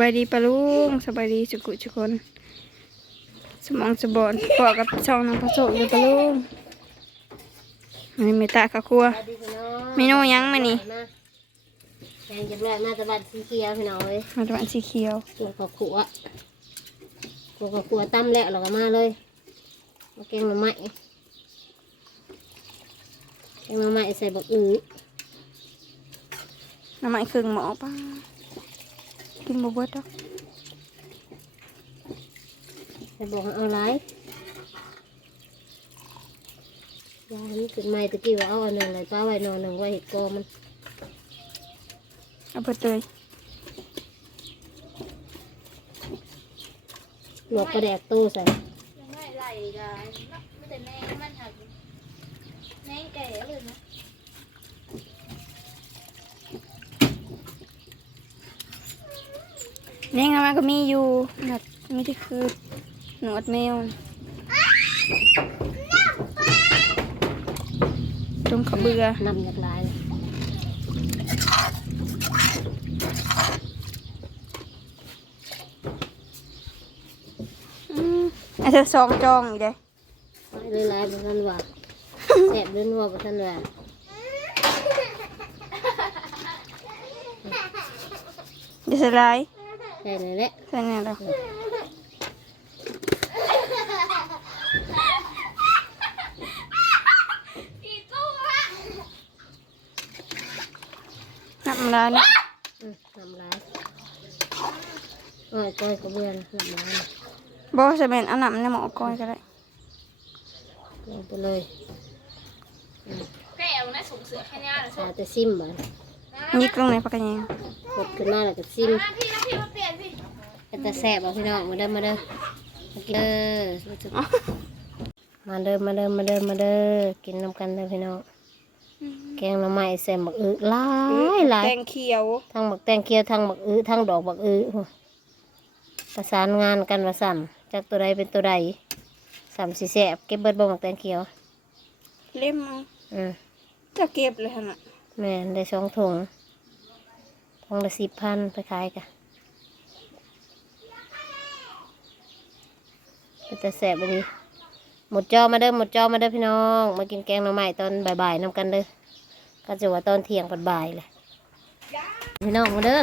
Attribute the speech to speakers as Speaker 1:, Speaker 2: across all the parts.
Speaker 1: บายดีปะลุงสบายดีสุกุทุกคน สมองสบอนปอกับช่องน้ำผสมอยู่ปะลุงอันนี้เมตตาข้าวครัว
Speaker 2: สวัสดีพี่น้อง
Speaker 1: เมนูหยังมานี่
Speaker 2: มาแกงจะแรกมาตะบันสีเขียวพี่น้องเอ้ย
Speaker 1: มาตะวันสีเขียว
Speaker 2: ตัวกับขัวตัวกับขัวตั้มแล้วเราก็มาเลยมาแกงหน่อไม้แกงหน่อไม้ใส่บักอื้อ
Speaker 1: น้ำมันครึ่งหมอป้า กินบเบิดดอก
Speaker 2: ใส่บอกให้เอาไรยานี้ขึ้นใหม่ตะกี้ว่าเอาอันหนึ่งเลยป้าไว้นอนหนึ่งไว้เห็ดกอมัน
Speaker 1: เอาเบิดเลย
Speaker 2: หลวกกระแดกตู้ใส่
Speaker 3: ไม่ไหลกันไม่แต่แม่มันหักแม่แก่เลยนะ
Speaker 1: นี่ไงมันก็มีอยู่แบบมีที่คือหนวดแมวจงขะเบือ
Speaker 2: นำจากลายเลย
Speaker 1: อืมไอ้เธอซองจองอีกเด้
Speaker 2: ไว้เลยลายบนท่านว่าแสบเดินวัวบนท่านว่า
Speaker 1: เดี๋ยวสไลด์
Speaker 2: ใช่เลยแหละ
Speaker 1: ใส่ไงเราน้ำลายนี่
Speaker 2: อืมนำลายเอ้ยก้อยกระเบือนนำลาย
Speaker 1: บอสเมนเอาน้ำในหม้อก้อยก็ได้
Speaker 2: ลงไปเลย
Speaker 3: แก่เอานะสูงเสือแค่นี้เลย
Speaker 2: สาแต่ซิมบ้าน
Speaker 1: ยิกลงในปากกาแยง
Speaker 2: กดขึ้นมาแล้วก็ซิม
Speaker 3: มาพี่มาพี่มาเปลี่ยนพี่
Speaker 2: เป็นตาแสบเอาพี่น้องมาเด้อมาเด้อมากินเด้อมาเด้อมาเด้อมาเด้อมาเด้อกินน้ำกันเด้อพี่น้องแกงหน่อไม้แซมบักอื้อหลายหลาย
Speaker 1: แตงเขียว
Speaker 2: ทั้งบักแตงเคียวทั้งบักอื้อทั้งดอกบักอื้อประสานงานกันว่าสั่จากตัวใดเป็นตัวใดสามสีแสบเก็บเบิดบ่บักแตงเคียว
Speaker 1: เล่มเอา
Speaker 2: อืม
Speaker 1: จะเก็บเลยฮะน่ะ
Speaker 2: แม่นได้สองถุงถุงละสิบพันไปขายกันเป็น แต่แสบดีหมดจอมาเด้อหมดจอมาเด้อพี่น้อง มากินแกงหน่อไม้ตอนบ่ายๆน้ำกันเด้อก็จะว่าตอนเที่ยงปัดบ่ายเลยพี่น้องมาเด้อ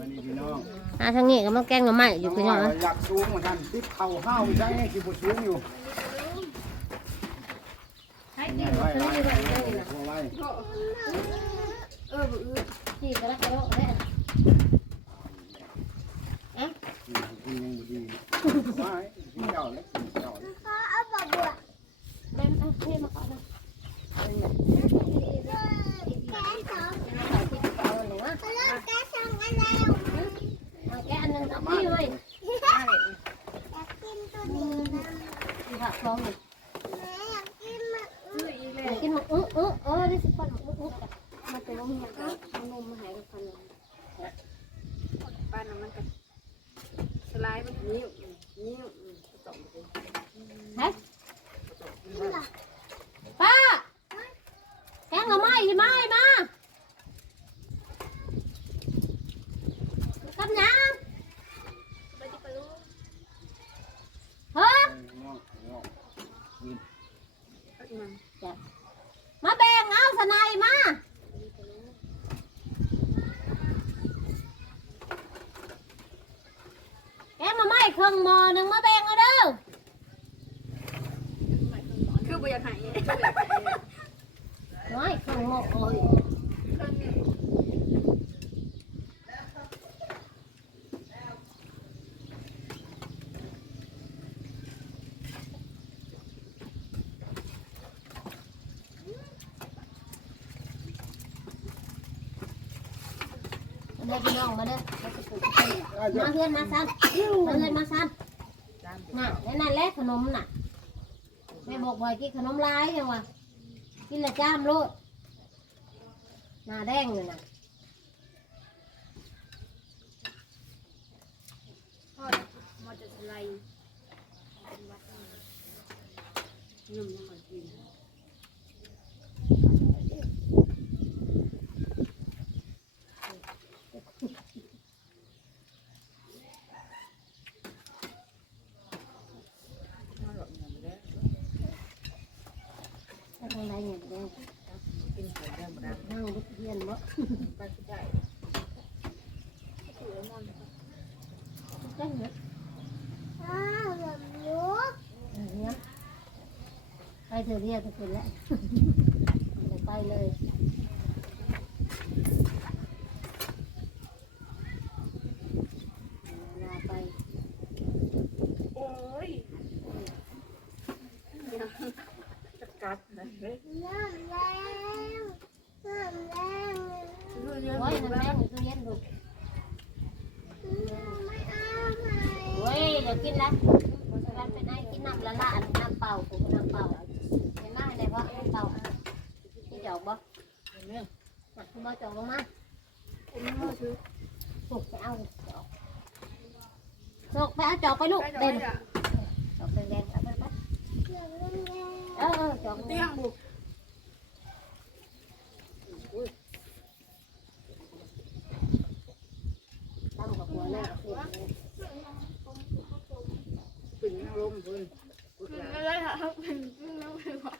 Speaker 4: มันนี่พี่น้อง
Speaker 2: อาทางนี้ก็มาแกงหน่อไม้อยู่พี่น้อง
Speaker 4: ว่า
Speaker 2: นะ
Speaker 4: อยากสูงเหมือนกันติดเข่าห้าวใช่ไหมกี่บสูงอยู่ไว้ไว้ไว้ไว้ไว้
Speaker 2: นี่ก็รักกระโดดเลย
Speaker 4: ดียังดีไว้เจ้าเลยเจ้าเลย
Speaker 2: เล่นเอาเทมาก่อนนะเอาแกะอันหนึงเอาพี่ไว้ ผักฟองหนึ่งกินหมกอื้ออื้อเออได้สิปันหมกอื้ออื้อกันมาแต่ว่ามันยังเอานมมาให้กับพันเลย
Speaker 1: ป้าน้ำมันกันสไลด์มันนิ้วนิ้ว
Speaker 2: งเอาไม้ที่ไม้มากับหยังเฮ้ยมาแบ่งเอาสนายมา แกงมาไหม้เครื่องหมอหนึ่งมาแบ่งเอาเด้อ
Speaker 1: คือบ่อยากหาย
Speaker 2: ไม่เครื่องหมอโอ้ยมาเด้อพี่น้องมาเด้อมาเพื่อนมาซ้ำมาเพื่อนมาซ้ำน่ะนั่นนั่นแหละขนมน่ะแม่บอกบ่อยกินขนมลายยังวะ กินละจ้ามโลดหน้าแดงอยู่น่ะ
Speaker 1: มอจะสไลด์นุ่มยังก่อนกิน
Speaker 2: บ่
Speaker 3: ไปก็ได้ถือมอน
Speaker 2: จังเนาะ
Speaker 3: อ้าวแบบยุก
Speaker 2: อย่างเงี้ยไปเถอะเรียกจะเป็นแล้วไปเลยเวลาไป
Speaker 1: โอ้ยจะกัดนะเฮ้ย
Speaker 3: น้ำแรงน้ำแรง
Speaker 2: โอ้ยน้ำแม่งตู้เย็นดู
Speaker 3: ไม่เอาไหม
Speaker 2: โอ้ยเดี๋ยวกินแล้วมันเป็นไอ้กินน้ำละละอันน้ำเปล่าผมน้ำเปล่าเห็นไหมอะไรวะน้ำเปล่า ที่จอกบ่เนี่ยคุณมาจอกลงมา
Speaker 1: ผมไม่มาซื้อ
Speaker 2: ถูกไปเอาจอกจอกไปเอาจอกไปลูก
Speaker 1: ได้
Speaker 2: เด่น
Speaker 1: จ้ะ
Speaker 2: จอกแดงๆเอาไปไป
Speaker 3: น้ำแรง
Speaker 2: เออเออจอก
Speaker 1: เตี้ยงบุก
Speaker 2: ตั้งกับหัวแม่กับเสียง
Speaker 4: เป็นลมเพิ่น
Speaker 1: ไม่ได้ค่ะเป็นน้ำเป็นหวาน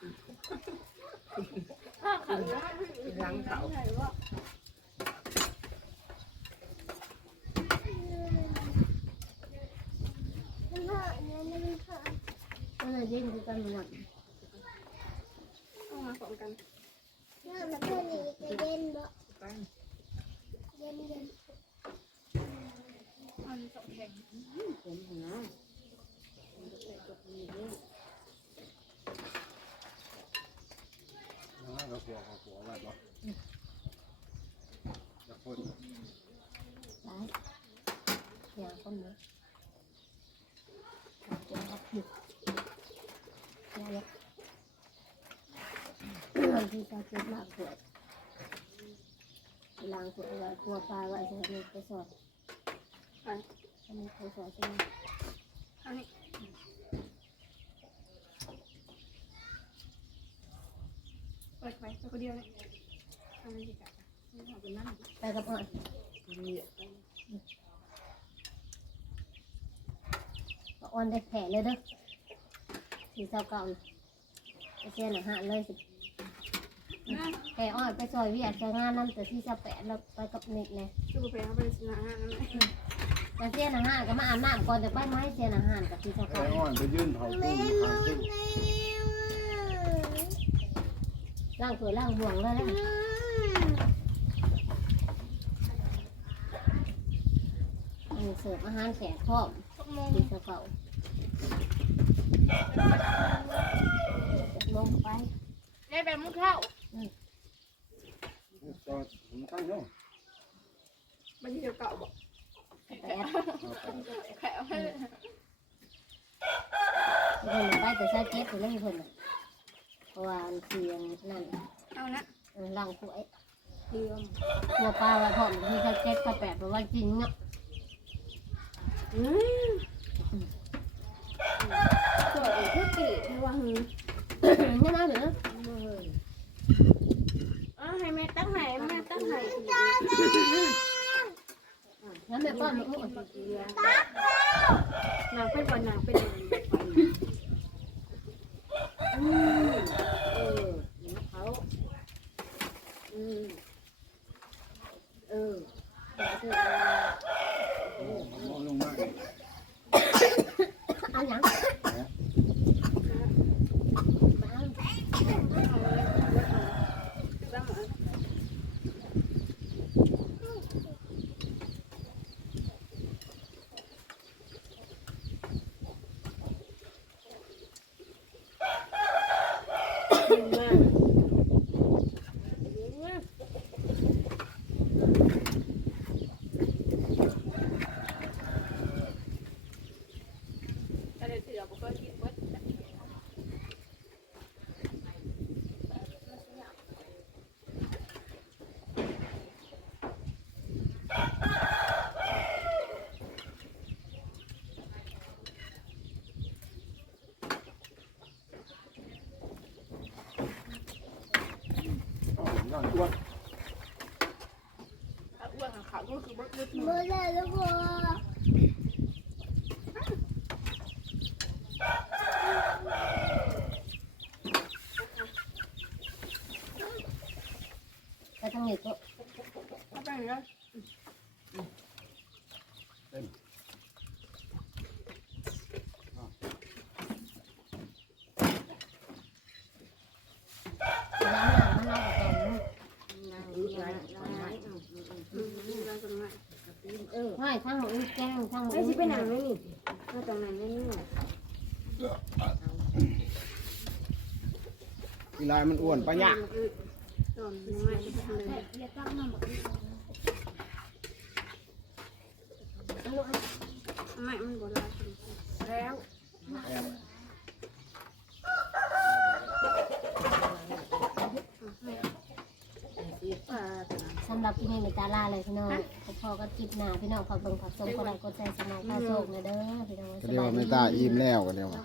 Speaker 1: ถ้าขันน้ำไม่
Speaker 4: หลัง เขา
Speaker 1: ไหนวะ
Speaker 3: มันเถอะเนี่ยมันเถอะ
Speaker 2: นั่นน่ะยิ่งคือกันหนัก
Speaker 1: ต้องมาสองกัน
Speaker 3: น้ำมันเพื่อนนี่จะเย็นบ่เย็นเย็น
Speaker 1: อันสองแข็ง
Speaker 2: ผมหัว
Speaker 4: น้าก็กลัวเขากลัวว่าบ่จะพ่น
Speaker 2: ตายอย่างคนนี้จอกกับหยุดได้แล้วที่จะเก็บมาก ขวดล้างขวดไว้ครัวปลาไว้จะมีไปสอดอันนี้ไปสอดใช่ไหม
Speaker 1: อันนี้เปิดไฟตัวเดียวเลยอันนี้จะกันเอาเป็นน้ำ
Speaker 2: ไปกับอ่อนอ่อนได้แผลเลยเด้อสีเศร้าเก่าเสียหนังหาเลยสิ แผลอ่อนไปซอยเวียดใช้งานนั่นแต่ที่จะแปะแล้วไปกับนิกเลย
Speaker 1: ชูไปเอาไปสนามนั่นแหละ
Speaker 2: แต่เสียหนังหาก็มาอาบน้ำก่อนจะไปไม้เสียหนังหานกับที่เศร้า
Speaker 4: ไอ้
Speaker 2: เก่า
Speaker 4: อ่อนไปยื่นเผาตู้ทางตู้
Speaker 2: ล่างสวยล่างห่วงเลยนะอันนี้เสิร์ฟอาหารแขกพร้อมที่เศร้าเก่าลงไป
Speaker 1: ได้แบบมุกเข้า
Speaker 4: จอดผมตั้งเนาะ
Speaker 1: มันจะเก่าบอก
Speaker 2: แปะ
Speaker 1: แขวให้
Speaker 2: เพิ่นไปแต่ใช้เจ็บเพิ่นเลยเพิ่นน่ะเพราะว่าอันเสียงนั่น
Speaker 1: เอานะ
Speaker 2: เออล่างถ้วย
Speaker 1: เรือม
Speaker 2: ตัวปลาไว้พร้อมที่ใช้เจ็บเขาแปะเพราะว่ากินเนาะ
Speaker 1: อืมสวยทุกปีไม่ว่าหือ
Speaker 2: นี่นะเด้อะ
Speaker 1: ให้แม่ตั้งไหนแม่ตั้งไหน
Speaker 2: แล้วแม่ป้อนาอุ้ม
Speaker 1: นางเป็นคนนางเป็น
Speaker 2: เออเขาอืมเออเดี๋ยวจะ
Speaker 4: โอ้มองลงมา
Speaker 2: เอาหยังมา
Speaker 1: แต่เไปทา
Speaker 4: งนี้
Speaker 1: ก็ไปเล
Speaker 3: ย Thank you. พ่อ
Speaker 2: ไปทางนี้ก็
Speaker 1: เทั้
Speaker 2: งหมดนี่แกงทั้งหมด
Speaker 1: ไอ้สิไปหนังเลยนี่มาตรงนั้นนี่
Speaker 4: กีฬามันอ้วนปะเนี่ย
Speaker 1: ตอนไม่ไปทำเลย
Speaker 3: เรียกตั้งมาหมด
Speaker 1: ไม่มันบ่ได้แล้ว
Speaker 2: สำหรับ ที่นี่ในตาลาเลยพี่น้องพอก็จิบหนาพี่น้องขอบคุณขอบชมก็ได้กดใจสมองตาโชคเลยเด้อพี่น้อง
Speaker 4: ก็เรียกว่าไม่ตาอิ่มแล้วก็เรียกว่า